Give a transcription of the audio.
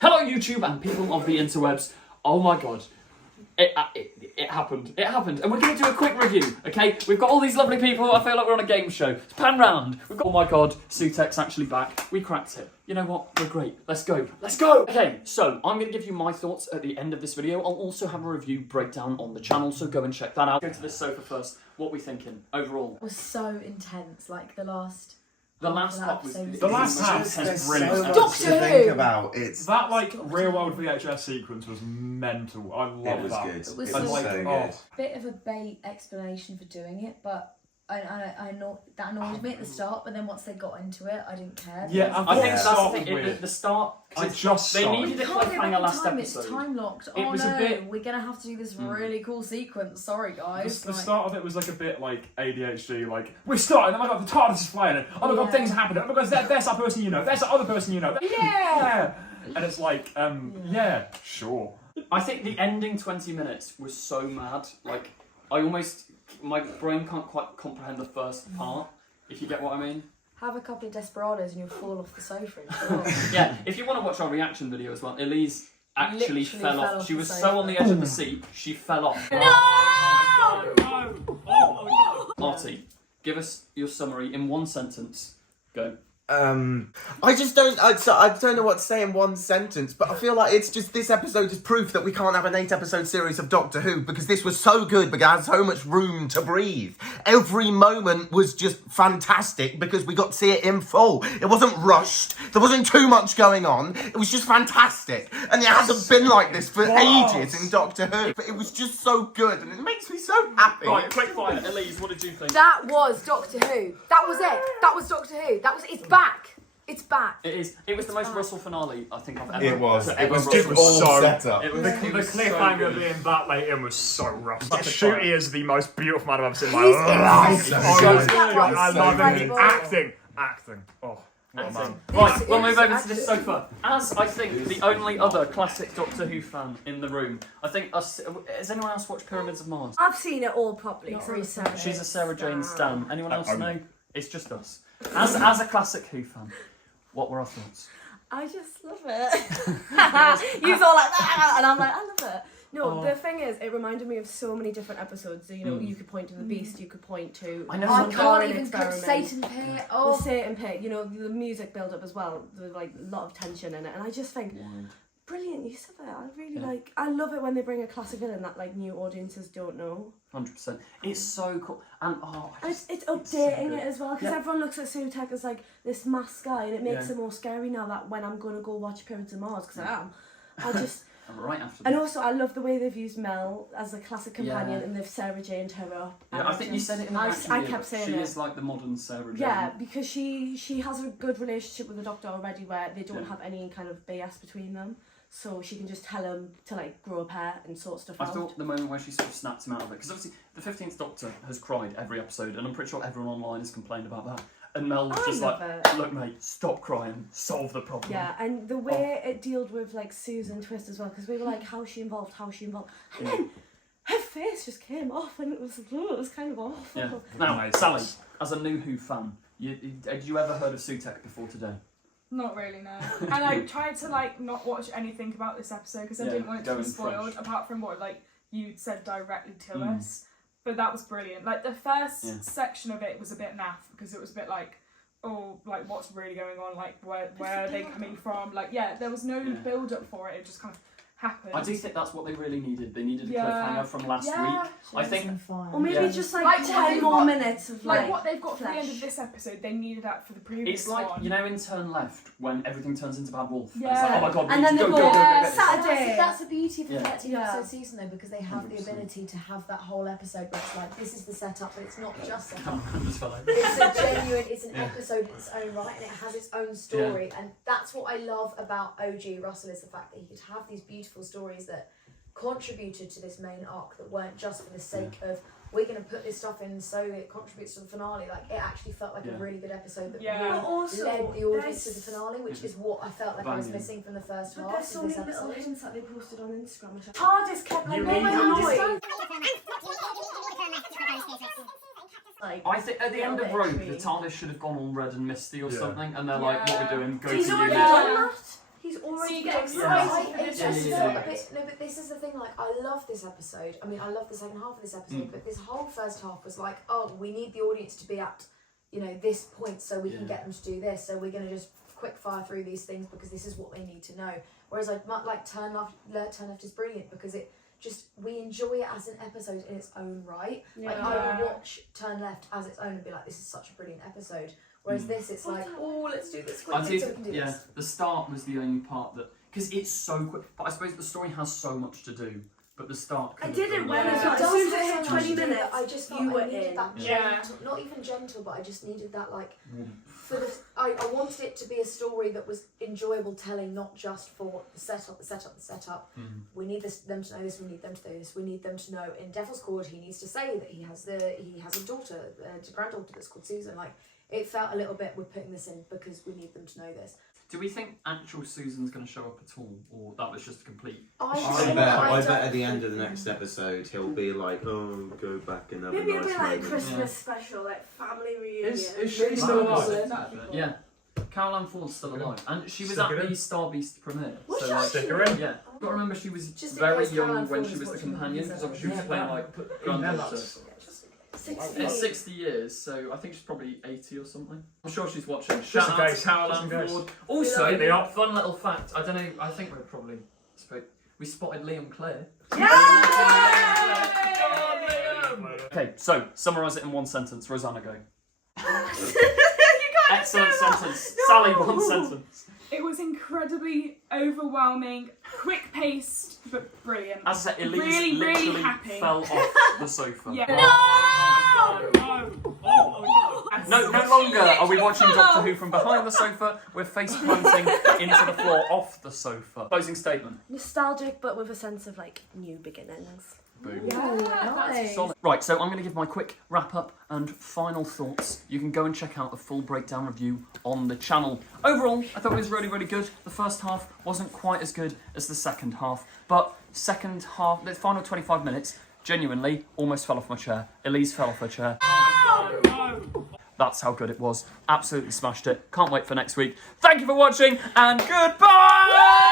Hello YouTube and people of the interwebs. Oh my god. It happened. It happened. And we're going to do a quick review, okay? We've got all these lovely people. I feel like we're on a game show. It's pan round. We've got, oh my god, Sutek's actually back. We cracked it. You know what? We're great. Let's go. Let's go! Okay, so I'm going to give you my thoughts at the end of this video. I'll also have a review breakdown on the channel, so go and check that out. Go to this sofa first. What are we thinking overall? It was so intense, like the last part was the last half. brilliant. Doctor to Who. think about. It's That like real world VHS sequence was mental. I love it was that. good. It was so so good. Bit of a bait explanation for doing it, but I know that annoyed me at the start, but then once they got into it, I didn't care. Yeah, I think the that's start the was thing. weird. The start. I just they started. needed You a can't get back cliffhanger in last time, episode. it's time locked. It Oh was a no, bit- we're gonna have to do this really cool sequence. Sorry guys. The Like, start of it was like a bit like ADHD, like, we're starting, oh my god, the TARDIS is flying, and oh my god, Yeah. things are happening, oh my god, there's that person you know, there's that other person you know, yeah! And it's like, yeah, sure. I think the ending 20 minutes was so mad. Like, my brain can't quite comprehend the first part, if you get what I mean. have a couple of desperados and you'll fall off the sofa. And Yeah, if you want to watch our reaction video as well, Elise actually Literally fell fell off. off She the was sofa. so on the edge of the seat, she fell off. No! Artie, give us your summary in one sentence. Go. I just don't. I don't know what to say in one sentence, but I feel like it's just this episode is proof that we can't have an 8-episode series of Doctor Who because this was so good, but it had so much room to breathe. Every moment was just fantastic because we got to see it in full. It wasn't rushed. There wasn't too much going on. It was just fantastic, and it hasn't been like this for ages in Doctor Who. But it was just so good, and it makes me so happy. Right, quick fire. Elise, what did you think? That was Doctor Who. That was it. That was Doctor Who. It's back. It's back. It is. It was the most Russell finale I think I've ever. It was. ever It was Russell. just all so- set up. It was, The it was so cliffhanger good. being that late in was so rough. Such a Shooty fight. is the most beautiful man I've ever seen in my He's life. so Oh, good. God, I So love him. incredible. Acting. Oh, what a man. Right, we'll move over to this Acting. sofa. As I think the only other classic Doctor Who fan in the room, I think us. Has anyone else watched Pyramids of Mars? I've seen it all properly. Not 3 really. seconds. She's a Sarah Jane stan. Anyone else I'm- know? It's just us. As a classic Who fan, what were our thoughts? I just love it. You all like that, and I'm like, I love it. No, Oh. the thing is, it reminded me of so many different episodes. You know, you could point to the Beast, you could point to. I know. I Some can't Mandarin even cook Experiment. Satan Pit. The Oh, Satan Pit, you know, the music build up as well. There's like a lot of tension in it, and I just think brilliant use of it. I really like. I love it when they bring a classic villain that like new audiences don't know. 100%. It's so cool, and And it's so updating good. it as well because Yeah. everyone looks at Sutek as like this masked guy, and it makes Yeah. it more scary now that when I'm gonna go watch Pyramids of Mars because I am. I just. right after. And this. also, I love the way they've used Mel as a classic companion, Yeah. and they've Sarah Janed her up. Yeah, and I think you said it in the I reaction I video, kept but saying she it. is like the modern Sarah Jane. Yeah, because she has a good relationship with the Doctor already, where they don't Yeah. have any kind of BS between them. So she can just tell him to like grow up hair and sort stuff I out. thought the moment where she sort of snapped him out of it, because obviously the 15th Doctor has cried every episode, and I'm pretty sure everyone online has complained about that. And Mel was I just love like, it. look mate, stop crying, solve the problem. Yeah, and the way it dealt with like Susan Twist as well, because we were like, how's she involved? And then her face just came off, and it was kind of awful. Yeah. Now, Sally, as a new Who fan, had you ever heard of Sutek before today? Not really, no. And I tried to like not watch anything about this episode because I Yeah, didn't want it go to be in spoiled, fresh. apart from what like you'd said directly to Mm. us. But that was brilliant. Like the first Yeah. section of it was a bit naff because it was a bit like, oh, like what's really going on? Like where are they coming from? Like there was no Yeah. build up for it. It just kind of happened. I do think that's what they really needed. They needed a Yeah. cliffhanger from last week. I think. Or maybe Yeah. just like Like, what 10 they've more got- minutes of like like what they've got for the end flesh. of this episode, they needed that for the previous It's like, one. you know, in Turn Left, when everything turns into Bad Wolf. And Yeah. it's like, oh my god, we And need then to they go, go, go, go, go, go. Saturday. That's the beauty of the Yeah. 13 Yeah. episode season though, because they have the 100%. ability to have that whole episode where it's like, this is the setup, but it's not just set up. I'm just like, It's a genuine, it's an Yeah. episode in its own right, and it has its own story. And that's what I love about OG Russell, is the fact that he could have these beautiful stories that contributed to this main arc, that weren't just for the sake of, we're going to put this stuff in so it contributes to the finale. Like, it actually felt like Yeah. a really good episode that Yeah. really But also, led the audience to there's- the finale, which is what I felt like I was Banging. missing from the first But half there's so of this many little episode. hints that they posted on Instagram. Which TARDIS kept like You making mean- a noise. understand. Like, I think at the end of little bit Rogue, the extreme. TARDIS should have gone all red and misty or Yeah. something, and they're like, "What are we doing? Go He's to already unit." done that. He's So already you done get that. excited. It's Yeah, just yeah, so yeah. a bit, no, but this is the thing. Like, I love this episode. I mean, I love the second half of this episode, but this whole first half was like, oh, we need the audience to be at, this point, so we can get them to do this. So we're gonna just quick fire through these things because this is what they need to know. Whereas like Turn Left is brilliant because we enjoy it as an episode in its own right. Like I would watch Turn Left as its own and be like, this is such a brilliant episode. Whereas this, it's like, oh, let's do this I quickly think, so we can do yeah, this. the start was the only part that, because it's so quick. But I suppose the story has so much to do. But the start. I could did have it been well like- as well. It As soon as does I have hit so much 20 to do, minutes, but I just felt you were I needed in. that Yeah. gentle, not even gentle, but I just needed that I wanted it to be a story that was enjoyable telling, not just for the setup. We need them to know this. We need them to know this. We need them to know in Devil's Court he needs to say that he has a daughter, a granddaughter that's called Susan. Like it felt a little bit we're putting this in because we need them to know this. Do we think actual Susan's going to show up at all, or that was just a complete? I bet at the end of the next episode he'll be like, oh, go back and have Maybe a it'll nice be like a moment. Christmas special, like family reunion. Is she still alive? Yeah, Carol Ann Ford's still alive, and she was Stick at it the in. Star Beast premiere. Was So she like, Stick her in. yeah, but I remember she was Just in very case Carol young Ann when Ford she is was the watching companion, the because obviously she was Yeah, playing but- like Yeah, granddaughter. that's- 60. It's 60 years, so I think she's probably 80 or something. I'm sure she's watching. Just in Shout out case, to Carol just Ann in case. Ford. Also, Hit me up. fun little fact. I don't know. I think we're probably we spotted Liam Clare. Okay, so summarise it in one sentence. Rosanna, go. Excellent sentence. Sally, one sentence. It was incredibly overwhelming, quick-paced, but brilliant. As I said, Elise Really, really literally happy. fell off the sofa. Yeah. No longer are we watching Doctor Who from behind the sofa. We're face planting into the floor off the sofa. Closing statement. Nostalgic, but with a sense of like new beginnings. Boom. Nice. Solid. Right, so I'm going to give my quick wrap up and final thoughts. You can go and check out the full breakdown review on the channel. Overall, I thought it was really, really good. The first half wasn't quite as good as the second half, but second half, the final 25 minutes, genuinely almost fell off my chair. Elise fell off her chair. That's how good it was. Absolutely smashed it. Can't wait for next week. Thank you for watching, and goodbye!